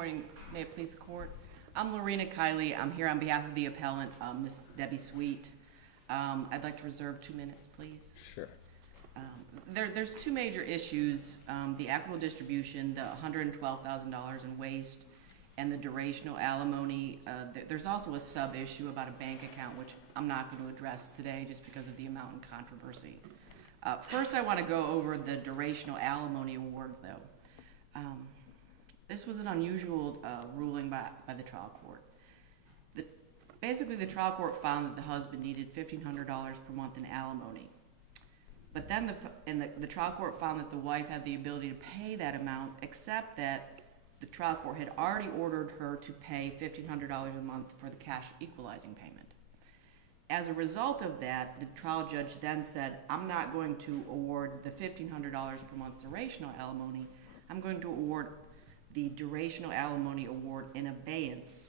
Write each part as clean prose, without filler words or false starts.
morning. May it please the court. I'm Lorena Kiley. I'm here on behalf of the appellant, Ms. Debbie Sweet. I'd like to reserve 2 minutes, please. Sure. There's two major issues, the equitable distribution, the $112,000 in waste, and the durational alimony. There's also a sub-issue about a bank account, which I'm not going to address today just because of the amount in controversy. First, I want to go over the durational alimony award, though. This was an unusual ruling by the trial court. Basically, the trial court found that the husband needed $1,500 per month in alimony. But then the trial court found that the wife had the ability to pay that amount, except that the trial court had already ordered her to pay $1,500 a month for the cash equalizing payment. As a result of that, the trial judge then said, I'm not going to award the $1,500 per month durational alimony. I'm going to award the durational alimony award in abeyance.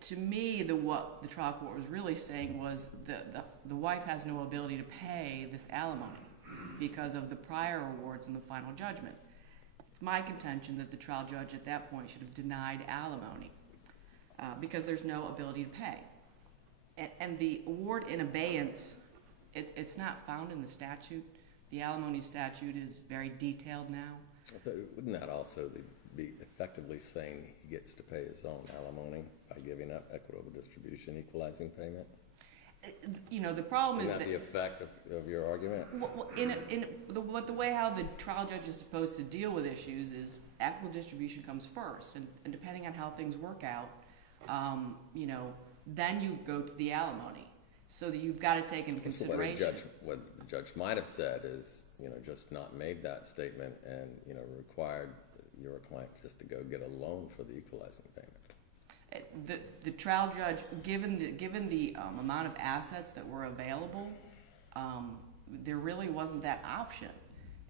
To me, what the trial court was really saying was the wife has no ability to pay this alimony because of the prior awards in the final judgment. It's my contention that the trial judge at that point should have denied alimony because there's no ability to pay. And the award in abeyance, it's not found in the statute. The alimony statute is very detailed now. But wouldn't that also be effectively saying he gets to pay his own alimony by giving up equitable distribution, equalizing payment? You know, the problem is that the effect of your argument? Well, the way how the trial judge is supposed to deal with issues is equitable distribution comes first, and depending on how things work out, you know, then you go to the alimony. So that you've got to take into consideration. What the judge might have said is, you know, just not made that statement and, you know, required your client just to go get a loan for the equalizing payment. The trial judge, given the amount of assets that were available, there really wasn't that option.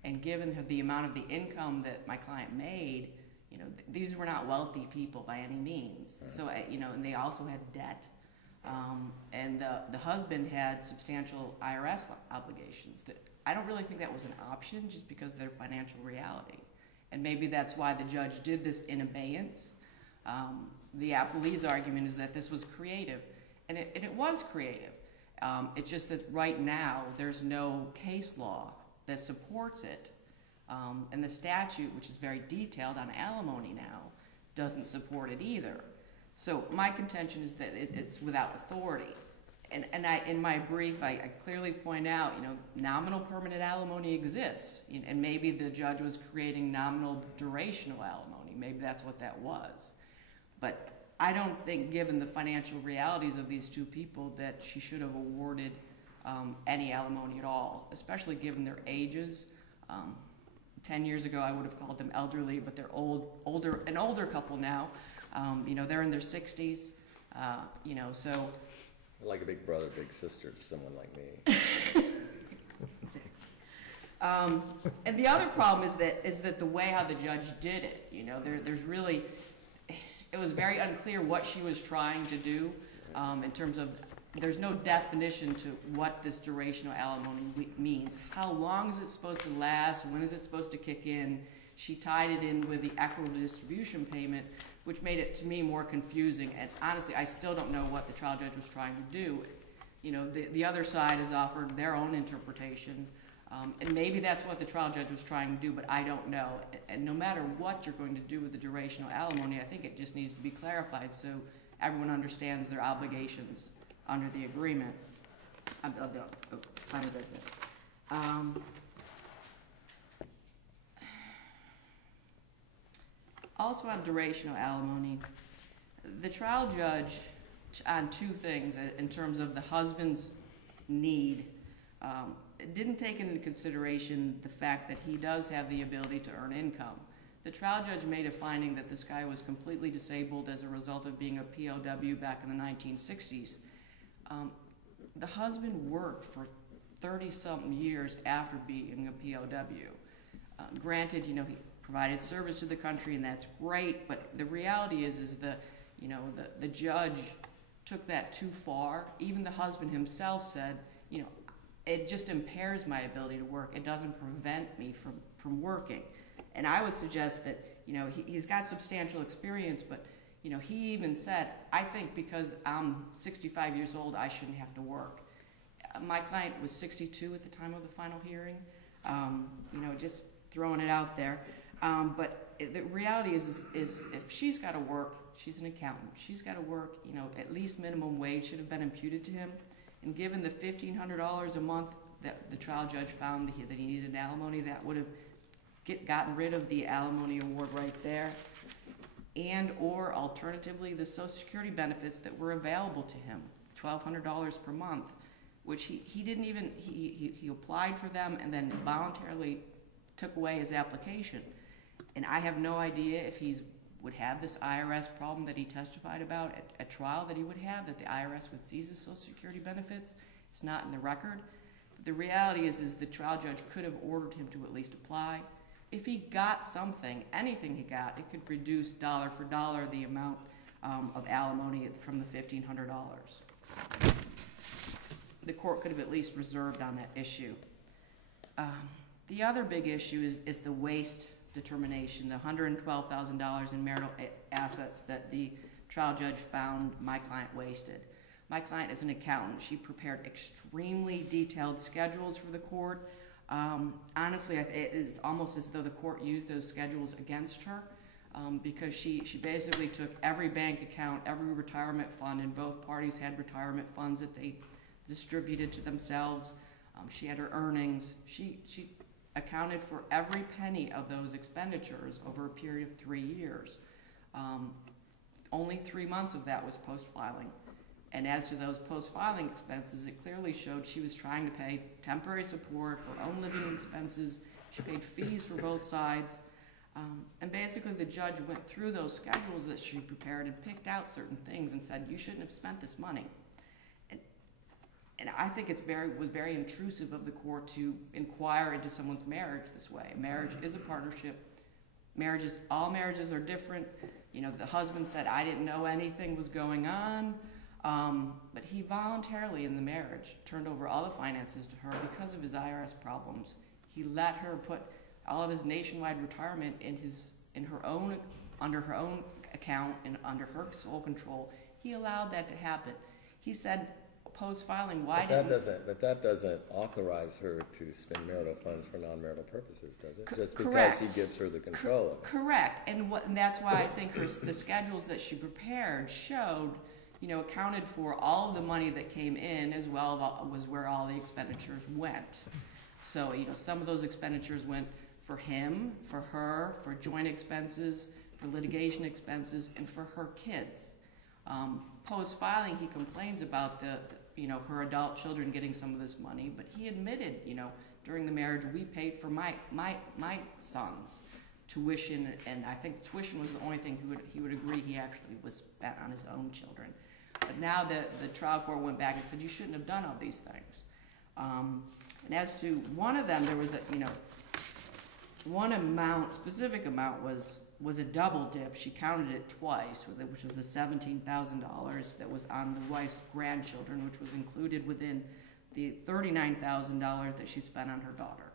And given the amount of the income that my client made, you know, these were not wealthy people by any means. Right. So, you know, and they also had debt. And the husband had substantial IRS obligations. I don't really think that was an option just because of their financial reality. And maybe that's why the judge did this in abeyance. The appellee's argument is that this was creative. And it was creative. It's just that right now there's no case law that supports it. And the statute, which is very detailed on alimony now, doesn't support it either. So my contention is that it's without authority. And in my brief, I clearly point out, you know, nominal permanent alimony exists. And maybe the judge was creating nominal durational alimony. Maybe that's what that was. But I don't think, given the financial realities of these two people, that she should have awarded any alimony at all, especially given their ages. 10 years ago, I would have called them elderly, but they're an older couple now. You know, they're in their 60s. You know, so like a big brother, big sister to someone like me. Exactly. And the other problem is that the way how the judge did it. You know, there's really, it was very unclear what she was trying to do in terms of. There's no definition to what this durational alimony means. How long is it supposed to last? When is it supposed to kick in? She tied it in with the equitable distribution payment, which made it, to me, more confusing. And honestly, I still don't know what the trial judge was trying to do. You know, the other side has offered their own interpretation. And maybe that's what the trial judge was trying to do, but I don't know. And no matter what you're going to do with the durational alimony, I think it just needs to be clarified so everyone understands their obligations under the agreement of the final judgment. Also on durational alimony, the trial judge on two things in terms of the husband's need didn't take into consideration the fact that he does have the ability to earn income. The trial judge made a finding that this guy was completely disabled as a result of being a POW back in the 1960s. The husband worked for 30-something years after being a POW. Granted, you know, he provided service to the country, and that's great. But the reality is the judge took that too far. Even the husband himself said, you know, it just impairs my ability to work. It doesn't prevent me from working. And I would suggest that, he's got substantial experience, but, he even said, I think because I'm 65 years old, I shouldn't have to work. My client was 62 at the time of the final hearing, just throwing it out there. But the reality is if she's got to work, she's an accountant. She's got to work, at least minimum wage should have been imputed to him. And given the $1,500 a month that the trial judge found that he needed an alimony, that would have gotten rid of the alimony award right there. And or alternatively, the Social Security benefits that were available to him, $1,200 per month, which he didn't even, he applied for them and then voluntarily took away his application. And I have no idea if he would have this IRS problem that he testified about at trial that he would have, that the IRS would seize his Social Security benefits. It's not in the record. But the reality is the trial judge could have ordered him to at least apply. If he got something, anything he got, it could reduce dollar for dollar the amount of alimony from the $1,500. The court could have at least reserved on that issue. The other big issue is the waste determination, the $112,000 in marital assets that the trial judge found my client wasted. My client is an accountant. She prepared extremely detailed schedules for the court. Honestly, it is almost as though the court used those schedules against her because she basically took every bank account, every retirement fund, and both parties had retirement funds that they distributed to themselves. She had her earnings. She accounted for every penny of those expenditures over a period of 3 years. Only 3 months of that was post-filing. And as to those post-filing expenses, it clearly showed she was trying to pay temporary support, her own living expenses. She paid fees for both sides. And basically the judge went through those schedules that she prepared and picked out certain things and said, you shouldn't have spent this money. And I think it was very intrusive of the court to inquire into someone's marriage this way. Marriage is a partnership. All marriages are different. The husband said, I didn't know anything was going on. But he voluntarily in the marriage turned over all the finances to her because of his IRS problems. He let her put all of his nationwide retirement under her own account and under her sole control. He allowed that to happen. He said, post-filing, But that doesn't authorize her to spend marital funds for non-marital purposes, does it? Just correct. Because he gives her the control of it. Correct. And that's why I think the schedules that she prepared showed, accounted for all of the money that came in as well as where all the expenditures went. So, some of those expenditures went for him, for her, for joint expenses, for litigation expenses, and for her kids. Post-filing, he complains about her adult children getting some of this money, but he admitted, during the marriage, we paid for my son's tuition, and I think tuition was the only thing he would agree he actually was spent on his own children. But now the trial court went back and said, you shouldn't have done all these things. And as to one of them, there was one specific amount was a double dip. She counted it twice, which was the $17,000 that was on the wife's grandchildren, which was included within the $39,000 that she spent on her daughter.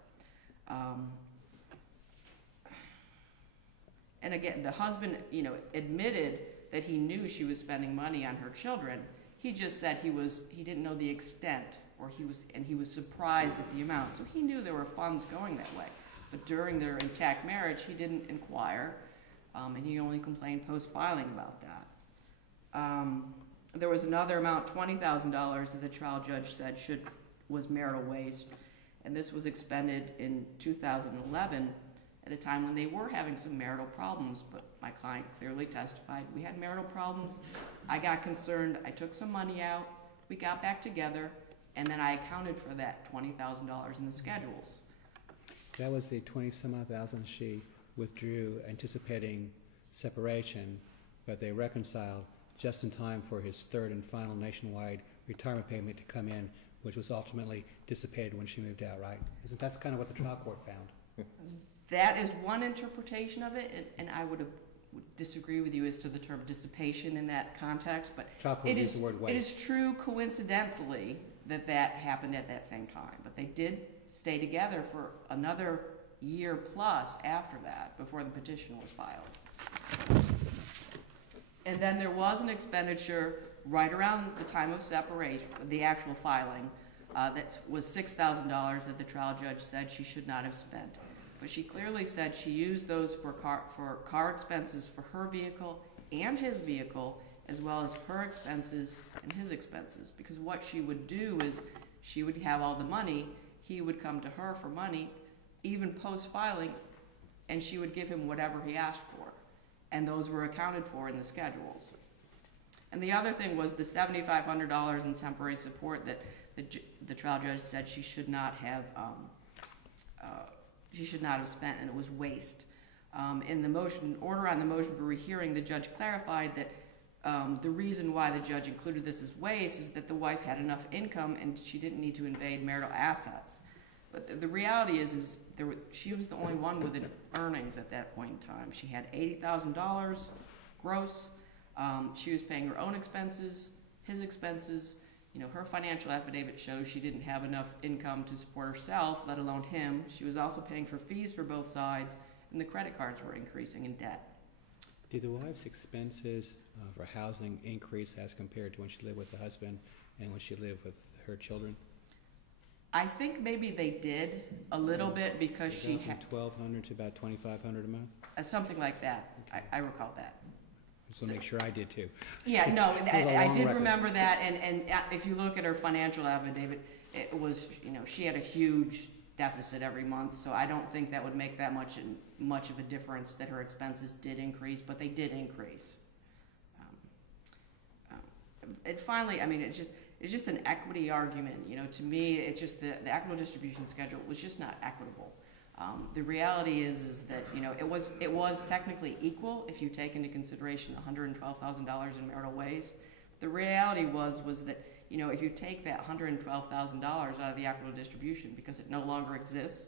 And again, the husband, admitted that he knew she was spending money on her children. He just said he didn't know the extent, he was surprised at the amount. So he knew there were funds going that way. But during their intact marriage, he didn't inquire, and he only complained post-filing about that. There was another amount, $20,000, that the trial judge said was marital waste, and this was expended in 2011 at a time when they were having some marital problems, but my client clearly testified, we had marital problems, I got concerned, I took some money out, we got back together, and then I accounted for that $20,000 in the schedules. That was the 20-some-odd thousand she withdrew anticipating separation, but they reconciled just in time for his third and final nationwide retirement payment to come in, which was ultimately dissipated when she moved out, right? That's kind of what the trial court found. That is one interpretation of it, and I would disagree with you as to the term dissipation in that context, but it is true coincidentally that happened at that same time. But they did stay together for another year plus after that, before the petition was filed. And then there was an expenditure right around the time of separation, the actual filing, that was $6,000 that the trial judge said she should not have spent. But she clearly said she used those for car expenses for her vehicle and his vehicle, as well as her expenses and his expenses. Because what she would do is she would have all the money, he would come to her for money, even post-filing, and she would give him whatever he asked for. And those were accounted for in the schedules. And the other thing was the $7,500 in temporary support that the trial judge said she should not have spent, and it was waste. In the order on the motion for rehearing, the judge clarified that the reason why the judge included this as waste is that the wife had enough income and she didn't need to invade marital assets. But the reality is she was the only one with earnings at that point in time. She had $80,000 gross. She was paying her own expenses, his expenses. You know, her financial affidavit shows she didn't have enough income to support herself, let alone him. She was also paying for fees for both sides, and the credit cards were increasing in debt. Did the wife's expenses for housing increase as compared to when she lived with the husband and when she lived with her children? I think maybe they did a little bit because she had $1,200 to about $2,500 a month. Something like that. Okay. I recall that. So make sure I did too. Yeah, no, I did record. remember that, and if you look at her financial affidavit, it was, you know, she had a huge deficit every month, so I don't think that would make that much of a difference that her expenses did increase, but they did increase. And finally, I mean, it's just an equity argument. You know, to me, it's just the equitable distribution schedule was just not equitable. The reality is that, you know, it was technically equal if you take into consideration $112,000 in marital waste. The reality was that, you know, if you take that $112,000 out of the equitable distribution because it no longer exists,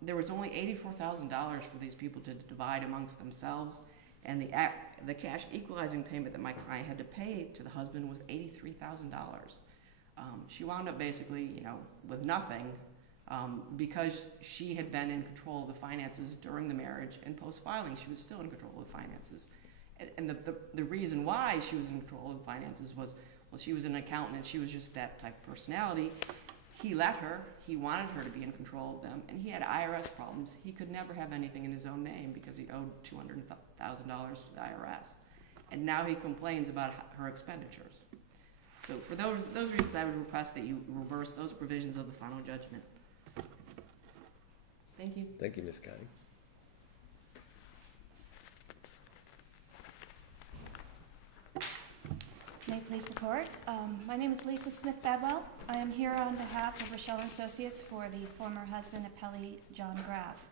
there was only $84,000 for these people to divide amongst themselves, and the cash equalizing payment that my client had to pay to the husband was $83,000. She wound up basically, you know, with nothing. Because she had been in control of the finances during the marriage, and post-filing she was still in control of the finances. And the reason why she was in control of the finances was, well, she was an accountant and she was just that type of personality. He let her, he wanted her to be in control of them, and he had IRS problems. He could never have anything in his own name because he owed $200,000 to the IRS. And now he complains about her expenditures. So for those reasons, I would request that you reverse those provisions of the final judgment. Thank you. Thank you, Ms. County. May it please the court. My name is Lisa Smith-Badwell. I am here on behalf of Rochelle Associates for the former husband, appellee John Graff.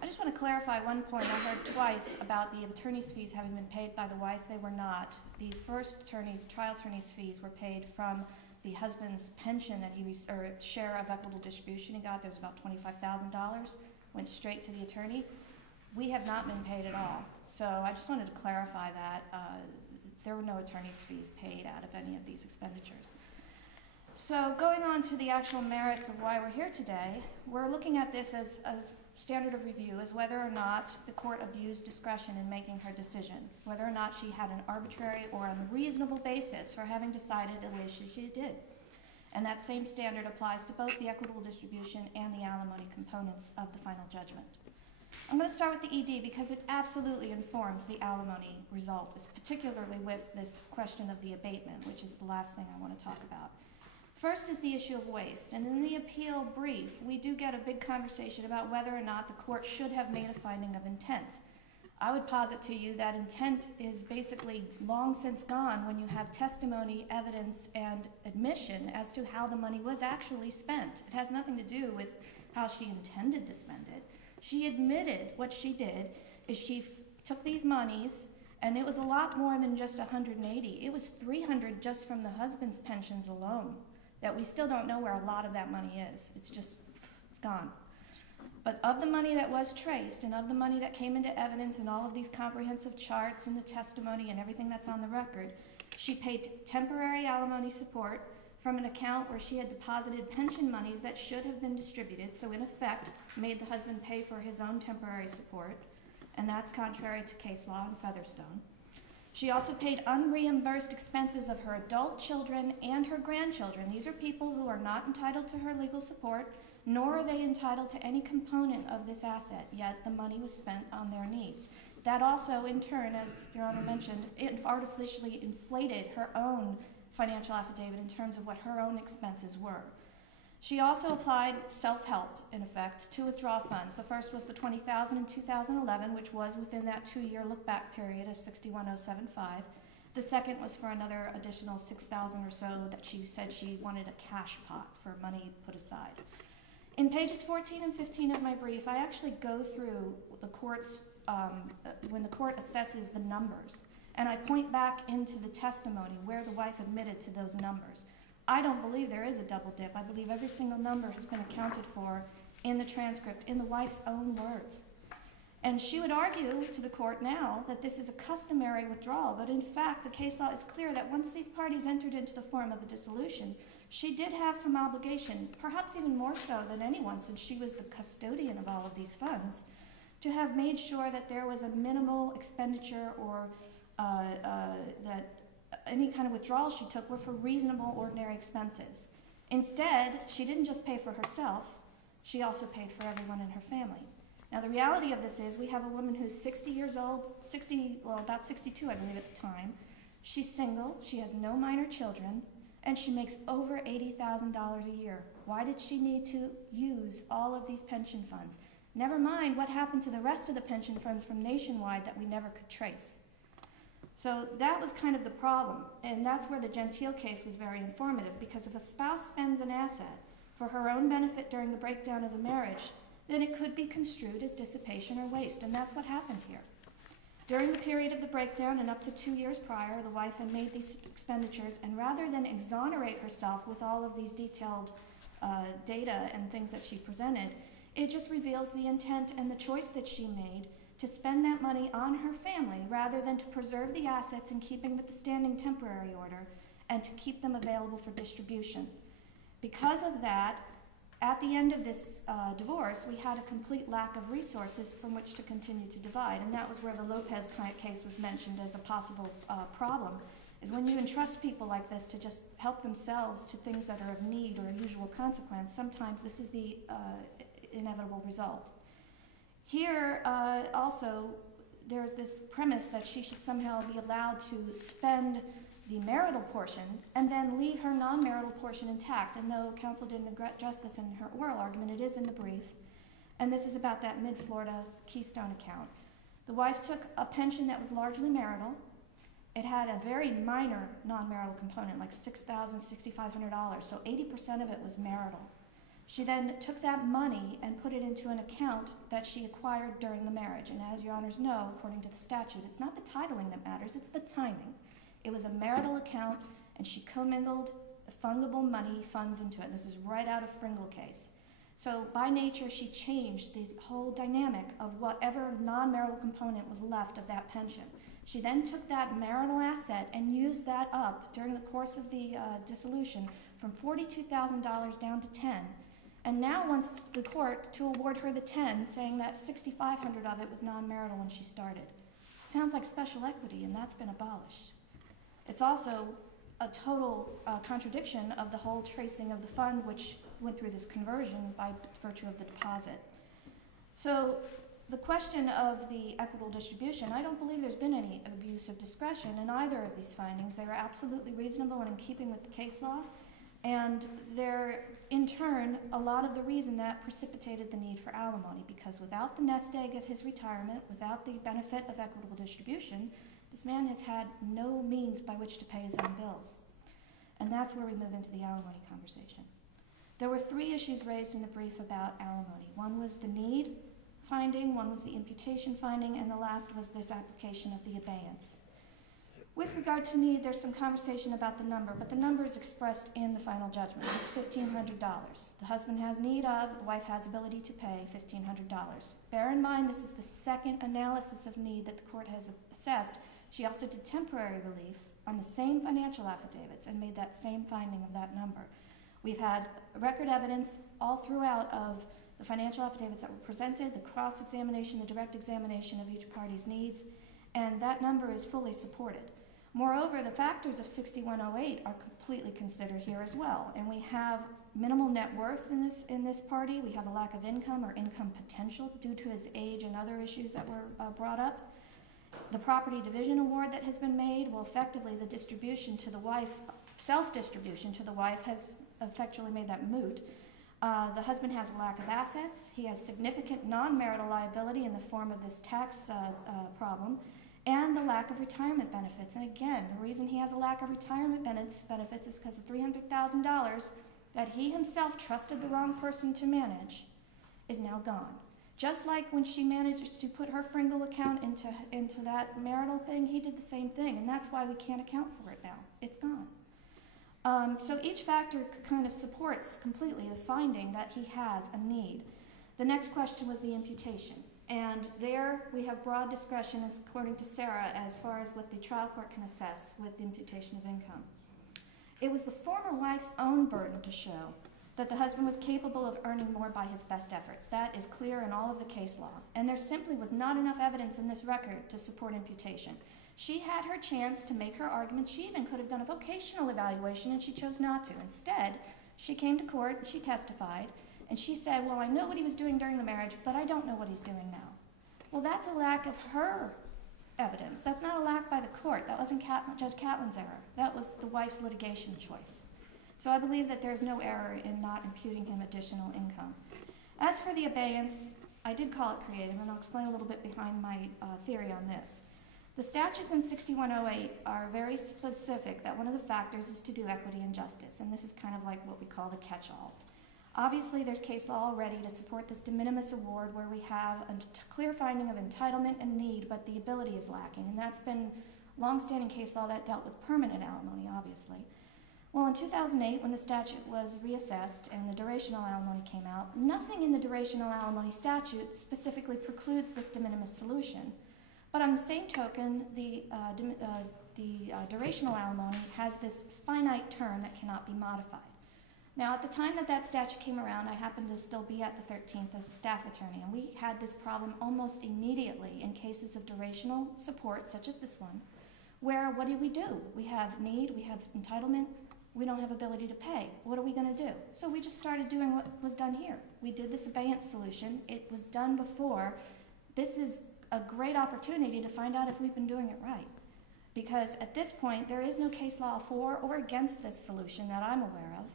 I just want to clarify one point. I heard twice about the attorney's fees having been paid by the wife. They were not. The first trial attorney's fees were paid from the husband's pension that or share of equitable distribution he got. There's about $25,000, went straight to the attorney. We have not been paid at all. So I just wanted to clarify that there were no attorney's fees paid out of any of these expenditures. So going on to the actual merits of why we're here today, we're looking at this as a standard of review as whether or not the court abused discretion in making her decision, whether or not she had an arbitrary or unreasonable basis for having decided the way she did. And that same standard applies to both the equitable distribution and the alimony components of the final judgment. I'm going to start with the ED because it absolutely informs the alimony result, particularly with this question of the abatement, which is the last thing I want to talk about. First is the issue of waste, and in the appeal brief, we do get a big conversation about whether or not the court should have made a finding of intent. I would posit to you that intent is basically long since gone when you have testimony, evidence, and admission as to how the money was actually spent. It has nothing to do with how she intended to spend it. She admitted what she did is she took these monies, and it was a lot more than just $180. It was $300 just from the husband's pensions alone. That we still don't know where a lot of that money is. It's gone. But of the money that was traced and of the money that came into evidence in all of these comprehensive charts and the testimony and everything that's on the record, she paid temporary alimony support from an account where she had deposited pension monies that should have been distributed, so in effect made the husband pay for his own temporary support, and that's contrary to case law in Featherstone. She also paid unreimbursed expenses of her adult children and her grandchildren. These are people who are not entitled to her legal support, nor are they entitled to any component of this asset, yet the money was spent on their needs. That also, in turn, as Your Honor mentioned, it artificially inflated her own financial affidavit in terms of what her own expenses were. She also applied self-help, in effect, to withdraw funds. The first was the $20,000 in 2011, which was within that 2-year look-back period of $61,075. The second was for another additional $6,000 or so that she said she wanted a cash pot for money put aside. In pages 14 and 15 of my brief, I actually go through the court's, when the court assesses the numbers, and I point back into the testimony where the wife admitted to those numbers. I don't believe there is a double dip. I believe every single number has been accounted for in the transcript, in the wife's own words. And she would argue to the court now that this is a customary withdrawal, but in fact the case law is clear that once these parties entered into the form of a dissolution, she did have some obligation, perhaps even more so than anyone since she was the custodian of all of these funds, to have made sure that there was a minimal expenditure or that any kind of withdrawal she took were for reasonable, ordinary expenses. Instead, she didn't just pay for herself, she also paid for everyone in her family. Now, the reality of this is we have a woman who's 60 years old, about 62, I believe, at the time. She's single, she has no minor children, and she makes over $80,000 a year. Why did she need to use all of these pension funds? Never mind what happened to the rest of the pension funds from Nationwide that we never could trace. So that was kind of the problem, and that's where the Gentile case was very informative, because if a spouse spends an asset for her own benefit during the breakdown of the marriage, then it could be construed as dissipation or waste, and that's what happened here. During the period of the breakdown and up to 2 years prior, the wife had made these expenditures, and rather than exonerate herself with all of these detailed data and things that she presented, it just reveals the intent and the choice that she made to spend that money on her family rather than to preserve the assets in keeping with the standing temporary order and to keep them available for distribution. Because of that, at the end of this divorce, we had a complete lack of resources from which to continue to divide, and that was where the Lopez case was mentioned as a possible problem, is when you entrust people like this to just help themselves to things that are of need or usual consequence, sometimes this is the inevitable result. Here, also, there's this premise that she should somehow be allowed to spend the marital portion and then leave her non-marital portion intact. And though counsel didn't address this in her oral argument, it is in the brief. And this is about that Mid-Florida Keystone account. The wife took a pension that was largely marital. It had a very minor non-marital component, like $6,000, $6,500, so 80% of it was marital. She then took that money and put it into an account that she acquired during the marriage. And as your honors know, according to the statute, it's not the titling that matters, it's the timing. It was a marital account, and she commingled the fungible money funds into it. This is right out of Fringle case. So by nature, she changed the whole dynamic of whatever non-marital component was left of that pension. She then took that marital asset and used that up during the course of the dissolution from $42,000 down to $10,000. And now wants the court to award her the 10, saying that $6,500 of it was non-marital when she started. Sounds like special equity, and that's been abolished. It's also a total contradiction of the whole tracing of the fund, which went through this conversion by virtue of the deposit. So the question of the equitable distribution, I don't believe there's been any abuse of discretion in either of these findings. They were absolutely reasonable and in keeping with the case law. And they're, in turn, a lot of the reason that precipitated the need for alimony, because without the nest egg of his retirement, without the benefit of equitable distribution, this man has had no means by which to pay his own bills. And that's where we move into the alimony conversation. There were 3 issues raised in the brief about alimony. One was the need finding, one was the imputation finding, and the last was this application of the abeyance. With regard to need, there's some conversation about the number, but the number is expressed in the final judgment. It's $1,500. The husband has need of, the wife has ability to pay $1,500. Bear in mind, this is the second analysis of need that the court has assessed. She also did temporary relief on the same financial affidavits and made that same finding of that number. We've had record evidence all throughout of the financial affidavits that were presented, the cross-examination, the direct examination of each party's needs, and that number is fully supported. Moreover, the factors of 6108 are completely considered here as well, and we have minimal net worth in this party. We have a lack of income or income potential due to his age and other issues that were brought up. The property division award that has been made, well, effectively the distribution to the wife, self-distribution to the wife has effectually made that moot. The husband has a lack of assets. He has significant non-marital liability in the form of this tax problem, and the lack of retirement benefits. And again, the reason he has a lack of retirement benefits is because the $300,000 that he himself trusted the wrong person to manage is now gone. Just like when she managed to put her Fringle account into that marital thing, he did the same thing, and that's why we can't account for it now. It's gone. So each factor kind of supports completely the finding that he has a need. The next question was the imputation. And there we have broad discretion, as according to Sarah, as far as what the trial court can assess with the imputation of income. It was the former wife's own burden to show that the husband was capable of earning more by his best efforts. That is clear in all of the case law. And there simply was not enough evidence in this record to support imputation. She had her chance to make her arguments. She even could have done a vocational evaluation, and she chose not to. Instead, she came to court and she testified, and she said, well, I know what he was doing during the marriage, but I don't know what he's doing now. Well, that's a lack of her evidence. That's not a lack by the court. That wasn't Judge Catlin's error. That was the wife's litigation choice. So I believe that there's no error in not imputing him additional income. As for the abeyance, I did call it creative, and I'll explain a little bit behind my theory on this. The statutes in 6108 are very specific that one of the factors is to do equity and justice, and this is kind of like what we call the catch-all. Obviously, there's case law already to support this de minimis award where we have a clear finding of entitlement and need, but the ability is lacking, and that's been long-standing case law that dealt with permanent alimony, obviously. Well, in 2008, when the statute was reassessed and the durational alimony came out, nothing in the durational alimony statute specifically precludes this de minimis solution. But on the same token, the durational alimony has this finite term that cannot be modified. Now, at the time that that statute came around, I happened to still be at the 13th as a staff attorney, and we had this problem almost immediately in cases of durational support, such as this one, where what do? We have need, we have entitlement, we don't have ability to pay. What are we going to do? So we just started doing what was done here. We did this abeyance solution. It was done before. This is a great opportunity to find out if we've been doing it right. Because at this point, there is no case law for or against this solution that I'm aware of.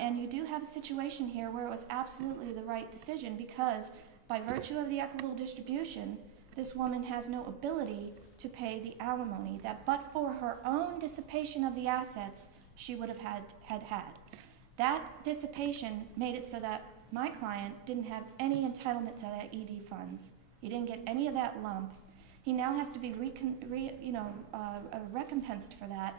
And you do have a situation here where it was absolutely the right decision because by virtue of the equitable distribution, this woman has no ability to pay the alimony that but for her own dissipation of the assets, she would have had. That dissipation made it so that my client didn't have any entitlement to that ED funds. He didn't get any of that lump. He now has to be recompensed for that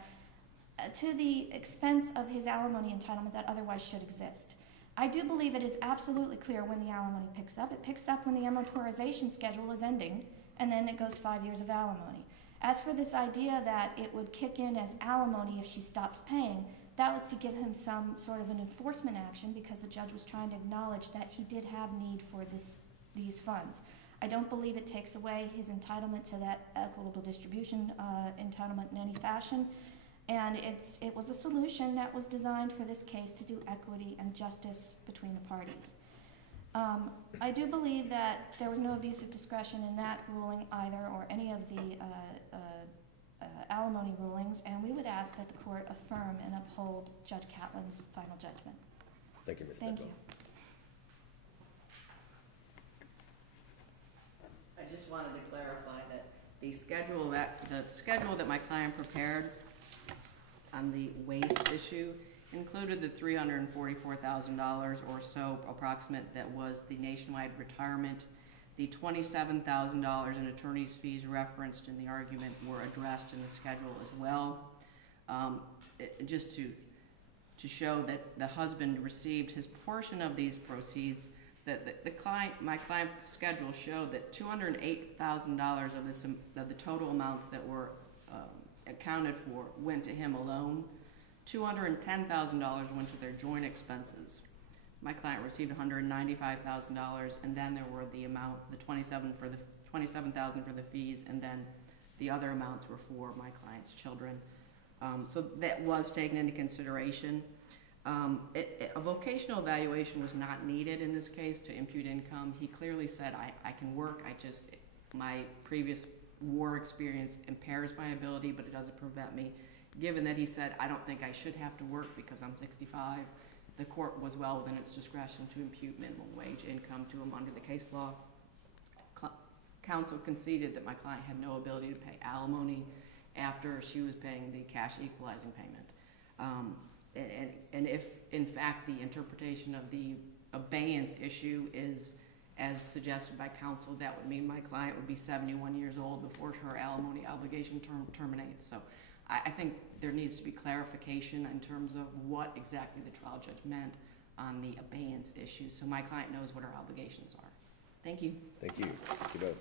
to the expense of his alimony entitlement that otherwise should exist. I do believe it is absolutely clear when the alimony picks up. It picks up when the amortization schedule is ending, and then it goes 5 years of alimony. As for this idea that it would kick in as alimony if she stops paying, that was to give him some sort of an enforcement action because the judge was trying to acknowledge that he did have need for these funds. I don't believe it takes away his entitlement to that equitable distribution entitlement in any fashion. And it was a solution that was designed for this case to do equity and justice between the parties. I do believe that there was no abuse of discretion in that ruling either or any of the alimony rulings, and we would ask that the court affirm and uphold Judge Catlin's final judgment. Thank you, Ms. Thank Bedwell. you. I just wanted to clarify that the schedule that my client prepared on the waste issue included the $344,000 or so approximate that was the nationwide retirement. The $27,000 in attorney's fees referenced in the argument were addressed in the schedule as well. Just to show that the husband received his portion of these proceeds, that my client's schedule showed that $208,000 of the total amounts that were accounted for went to him alone. $210,000 went to their joint expenses. My client received $195,000, and then there were the amount, the $27,000 for the fees, and then the other amounts were for my client's children. So that was taken into consideration. A vocational evaluation was not needed in this case to impute income. He clearly said, I can work, my previous war experience impairs my ability, but it doesn't prevent me. Given that he said, I don't think I should have to work because I'm 65, the court was well within its discretion to impute minimum wage income to him under the case law. Counsel conceded that my client had no ability to pay alimony after she was paying the cash equalizing payment. And if, in fact, the interpretation of the abeyance issue is as suggested by counsel, that would mean my client would be 71 years old before her alimony obligation terminates. So I think there needs to be clarification in terms of what exactly the trial judge meant on the abeyance issue, so my client knows what her obligations are. Thank you. Thank you. Thank you both.